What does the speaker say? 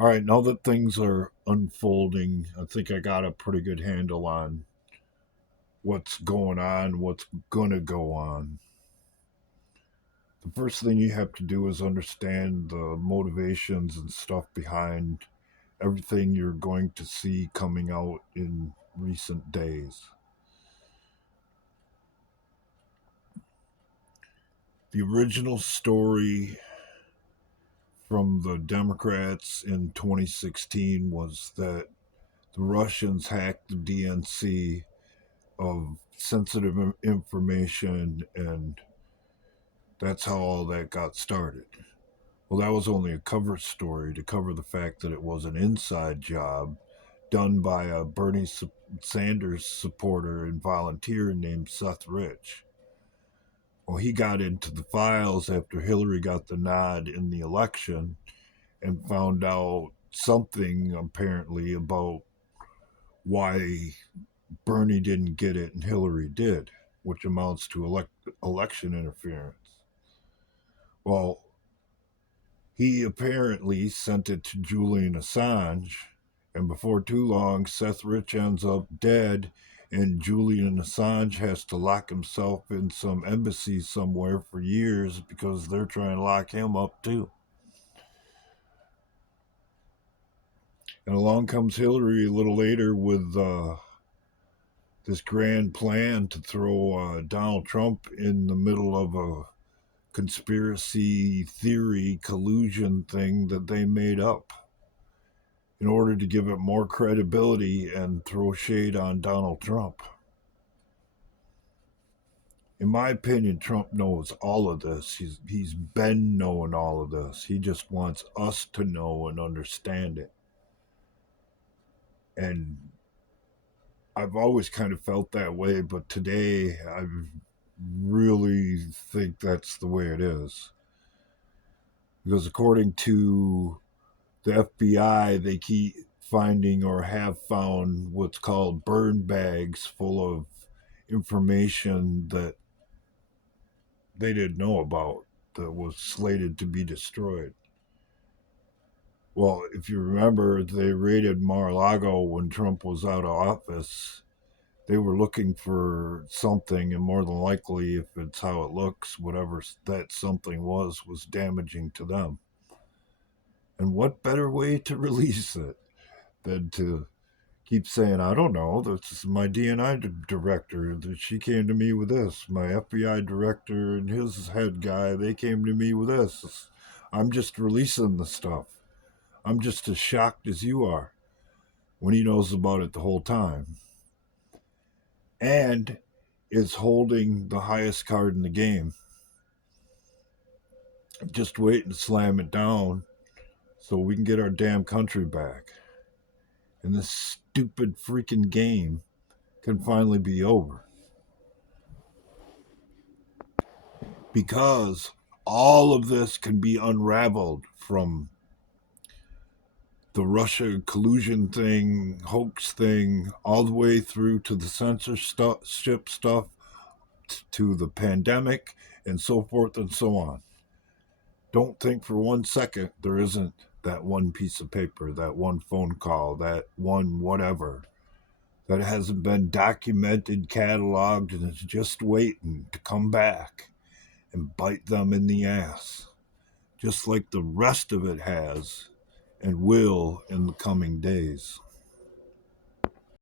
All right, now that things are unfolding, I think I got a pretty good handle on what's going on, what's going to go on. The first thing you have to do is understand the motivations and stuff behind everything you're going to see coming out in recent days. The original story from the Democrats in 2016 was that the Russians hacked the DNC of sensitive information, and that's how all that got started. Well, that was only a cover story to cover the fact that it was an inside job done by a Bernie Sanders supporter and volunteer named Seth Rich. Well, he got into the files after Hillary got the nod in the election and found out something apparently about why Bernie didn't get it and Hillary did, which amounts to election interference. Well, he apparently sent it to Julian Assange, and before too long, Seth Rich ends up dead, and Julian Assange has to lock himself in some embassy somewhere for years because they're trying to lock him up too. And along comes Hillary a little later with this grand plan to throw Donald Trump in the middle of a conspiracy theory collusion thing that they made up in order to give it more credibility and throw shade on Donald Trump. In my opinion, Trump knows all of this. He's been knowing all of this. He just wants us to know and understand it. And I've always kind of felt that way, but today I really think that's the way it is. Because according to the FBI, they keep finding or have found what's called burn bags full of information that they didn't know about that was slated to be destroyed. Well, if you remember, they raided Mar-a-Lago when Trump was out of office. They were looking for something, and more than likely, if it's how it looks, whatever that something was damaging to them. And what better way to release it than to keep saying, I don't know, this is my DNI director. She came to me with this. My FBI director and his head guy, they came to me with this. I'm just releasing the stuff. I'm just as shocked as you are when he knows about it the whole time. And is holding the highest card in the game. Just waiting to slam it down so we can get our damn country back. And this stupid freaking game can finally be over. Because all of this can be unraveled from the Russia collusion thing, hoax thing, all the way through to the censorship stuff, to the pandemic, and so forth and so on. Don't think for one second there isn't that one piece of paper, that one phone call, that one whatever that hasn't been documented, cataloged, and is just waiting to come back and bite them in the ass, just like the rest of it has and will in the coming days.